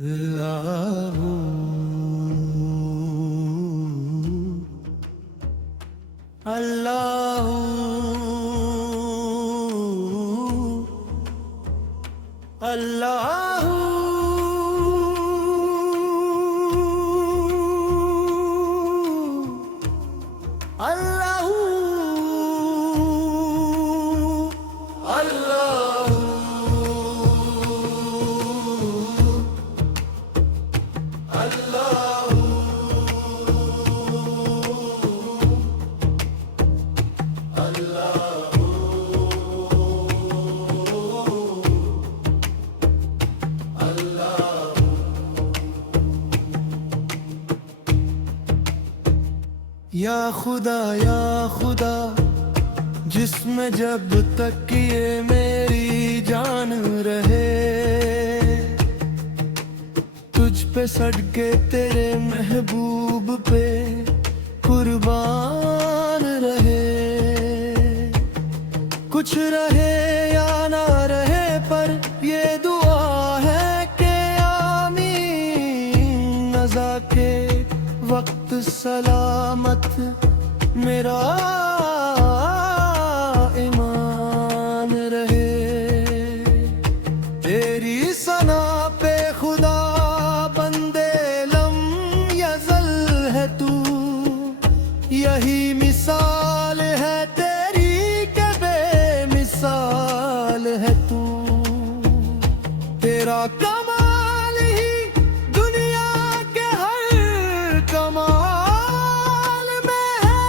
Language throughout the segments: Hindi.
अल्लाहू अल्लाहू अल्लाहू अल्लाहू अल्लाहू या खुदा जिसमें जब तक ये मेरी जान रहे, तुझ पे सड़के तेरे महबूब पे कुर्बान रहे। कुछ रहे या ना रहे पर ये दुआ है कि आमीन। नज़ा के वक्त सलामत मेरा ईमान रहे। तेरी सना पे खुदा बंदे लम यज़ल है तू, यही मिसाल है तेरी के बेमिसाल है तू। तेरा कमाल ही दुनिया के हर कमाल में है।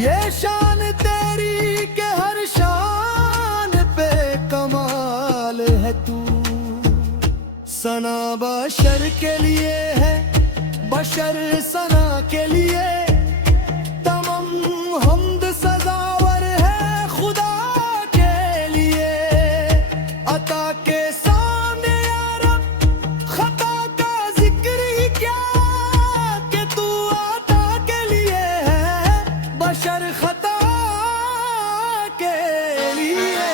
ये शान तेरी के हर शान पे कमाल है तू। सना बशर के लिए है, बशर सना के लिए। तमाम हमद सजावर है खुदा के लिए। अता के सामने या रब खता का जिक्र ही क्या, कि तू अता के लिए है, बशर खता के लिए।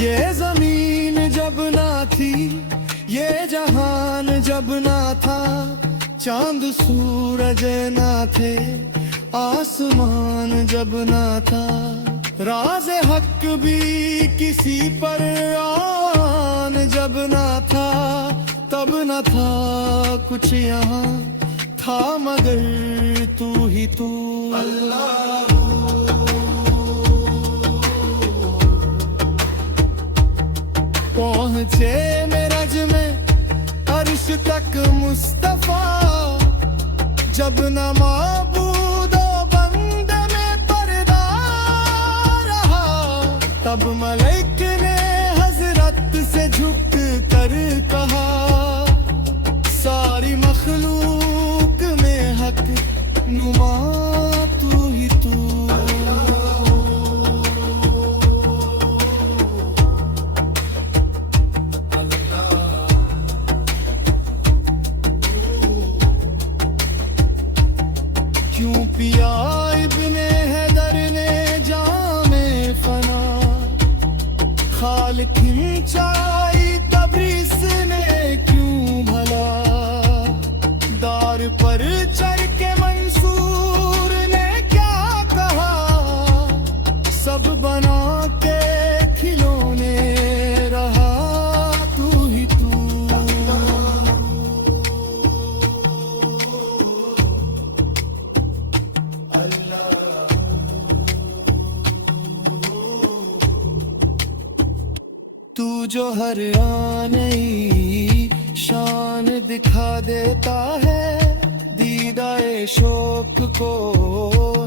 ये जमीन जब ना थी, ये जहान जब ना था, चांद सूरज ना थे, आसमान जब ना था, राज़े हक भी किसी पर आन जब ना था, तब न था कुछ यहाँ, था मगर तू ही तू। अल्लाह पहुँचे मेरज में अर्श तक मुस्तफा, जब न माबूदो बंदे में पर्दा रहा, तब मलिक ने हजरत से झुक कर कहा, सारी मखलूक में हक नुमा तू ही तू। क्यों पिया इब्ने हैदर ने जामे फना, खाल खिंचाई तबरीज़ ने क्यों भला, दार पर चढ़ के मंसूर ने क्या कहा, सब बना के खिलौने रहा तू ही तू। तू जो हर आने शान दिखा देता है, दीदाए शौक को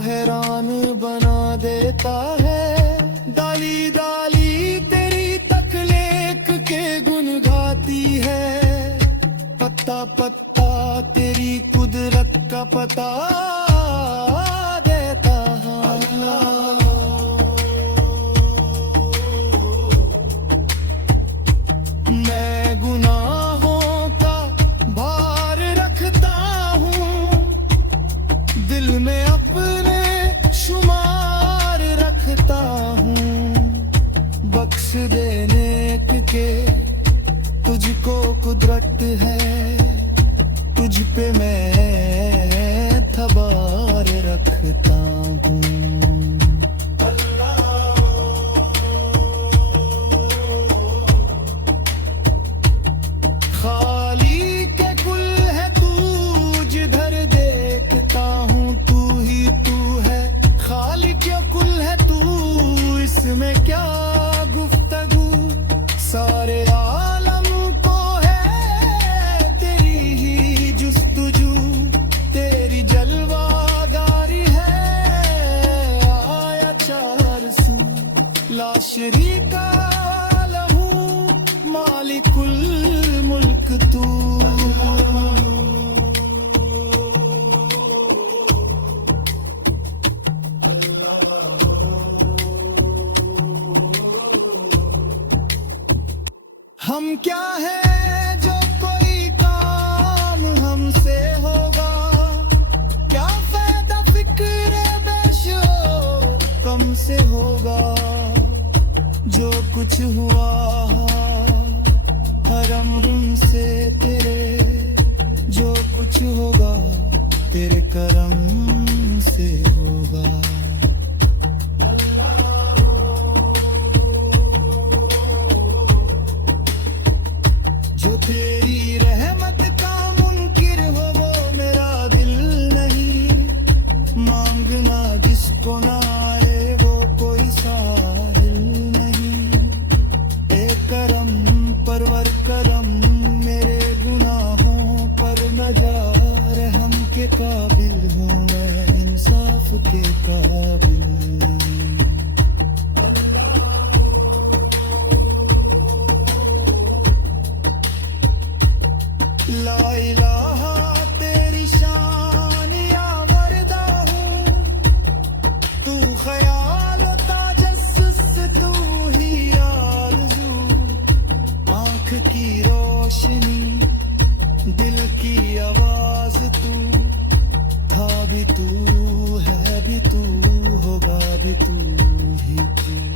हैरान बना देता है। डाली डाली तेरी तखलीक के गुन गाती है, पत्ता पत्ता तेरी कुदरत का पता देता अल्लाह। मैं गुनाहों का भार रखता हूँ, दिल में अपने शुमार रखता हूँ। बख्श देने के तुझको कुदरत है, तुझ पे मैं तबार रखता हूँ। खाली के कुल है तू, जिधर देखता हूँ तू ही तू है। खाली के कुल है तू, इसमें क्या गुफ्तगू। सारे आलम को है तेरी ही जुस्तजू, तेरी जलवागारी है आया चार सू। ला शरीका लहू मालिकुल मुल्क तू। हम क्या है जो कोई काम हमसे होगा, क्या फायदा फिक्र बेशो कम से होगा। जो कुछ हुआ हरम से तेरे, जो कुछ होगा तेरे करम से होगा। जो तेरी रहमत का मुनकिर हो वो मेरा दिल नहीं। मांगना जिसको ना आए वो कोई साहिल नहीं। ए करम परवर करम, मेरे गुनाहों पर न जा। रहम के काबिल हूँ मैं, इंसाफ के काबिल नहीं। ला इलाहा तेरी शान या वरदा हूँ, तू ख्याल ताजस्सुस तू ही आरज़ू। आँख की रोशनी दिल की आवाज तू, था भी तू है भी तू होगा भी तू ही तू।